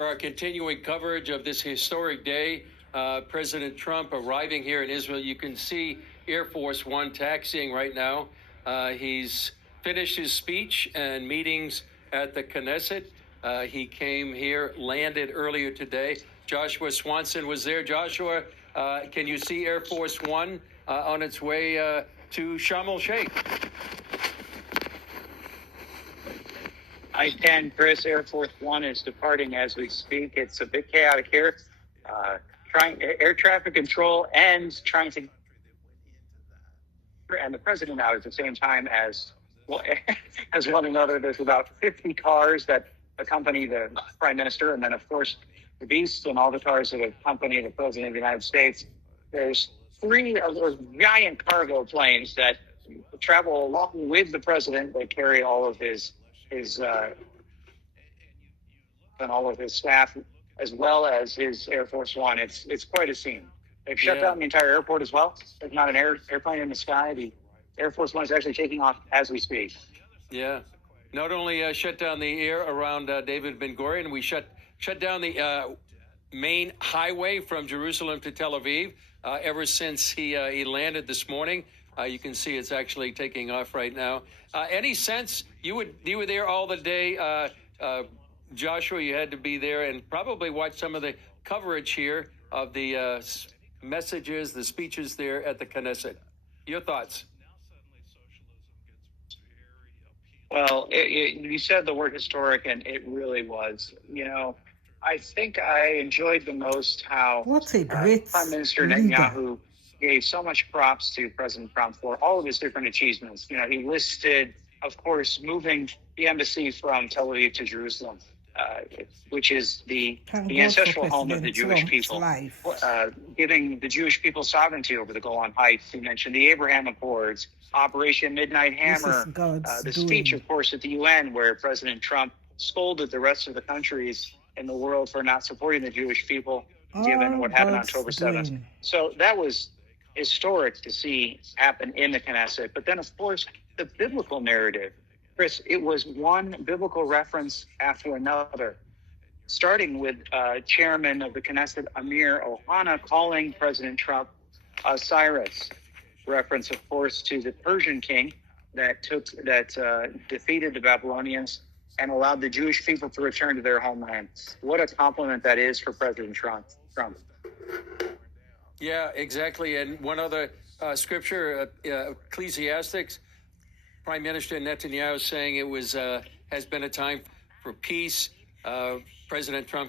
For our continuing coverage of this historic day, President Trump arriving here in Israel. You can see Air Force One taxiing right now. He's finished his speech and meetings at the Knesset. He came here, landed earlier today. Joshua Swanson was there. Joshua, can you see Air Force One on its way to Sharm el-Sheikh? I can, Chris. Air Force One is departing as we speak. It's a bit chaotic here. Air traffic control and the president now at the same time as one another. There's about 50 cars that accompany the prime minister, and then of course the beast and all the cars that accompany the president of the United States. There's 3 of those giant cargo planes that travel along with the president. They carry all of his and all of his staff, as well as his Air Force One. It's quite a scene. They've shut down the entire airport as well. There's not an airplane in the sky. The Air Force One is actually taking off as we speak. Yeah. Not only shut down the air around David Ben Gurion, we shut down the main highway from Jerusalem to Tel Aviv ever since he landed this morning. You can see it's actually taking off right now. Any sense you were there all the day, Joshua? You had to be there and probably watch some of the coverage here of the messages, the speeches there at the Knesset. Your thoughts? Well, you said the word historic, and it really was. You know, I think I enjoyed the most how Prime Minister Netanyahu gave so much props to President Trump for all of his different achievements. You know, he listed, of course, moving the embassy from Tel Aviv to Jerusalem, which is the ancestral home of the Jewish people, giving the Jewish people sovereignty over the Golan Heights. He mentioned the Abraham Accords, Operation Midnight Hammer, the speech, of course, at the UN, where President Trump scolded the rest of the countries in the world for not supporting the Jewish people, given what happened on October 7th. So that was historic to see happen in the Knesset. But then, of course, the biblical narrative, Chris, it was one biblical reference after another, starting with chairman of the Knesset, Amir Ohana, calling President Trump Cyrus. Reference, of course, to the Persian king that defeated the Babylonians and allowed the Jewish people to return to their homeland. What a compliment that is for President Trump. Yeah, exactly. And one other scripture, Ecclesiastes, Prime Minister Netanyahu saying it has been a time for peace. President Trump